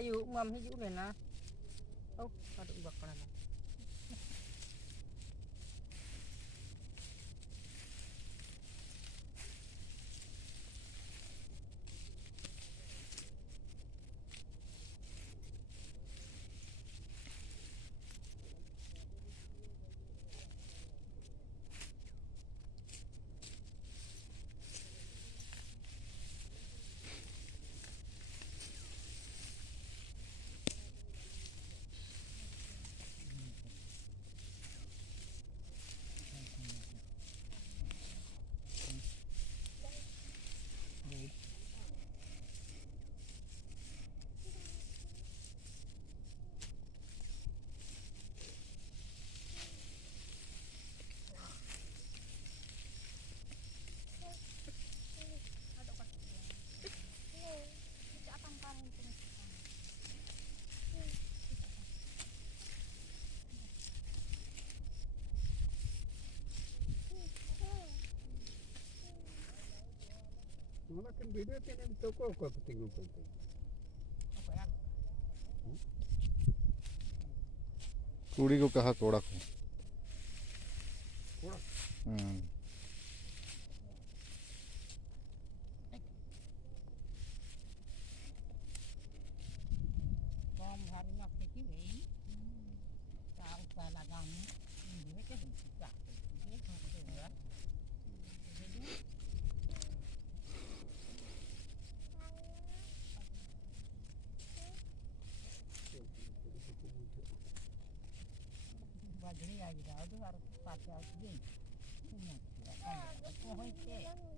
Ayo ngam hiju nena. Oh, ada bakaran. Malah kan video kan toko apa penting penting. Apa ya? कुड़ी को कहा कोड़ा को Kodak. Kom hari nak kiki wei. Tahu salah kamu. Ini ke suka. Ini kan tu ya. Bajri lagi dah tu harus pakai oksigen. Ini kan. Oh itu. Kamu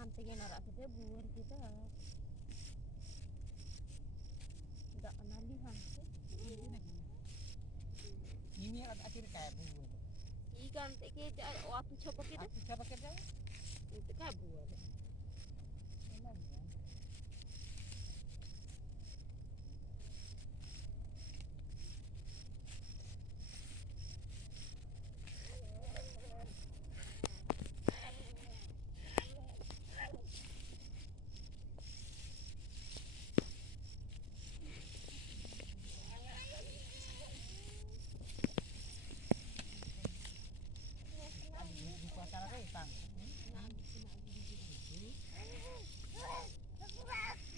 Antingnya narak kita buar kita nggak kenal di hantu. ini ada akhir kayak buah. Ikan kita waktu coba kita Aku siapa kerja? itu kayak buar.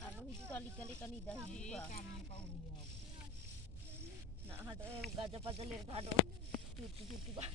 Anu itu kali-kali kan idah juga. Nak ada gajah pajalir kado. Cuci-cuci bah.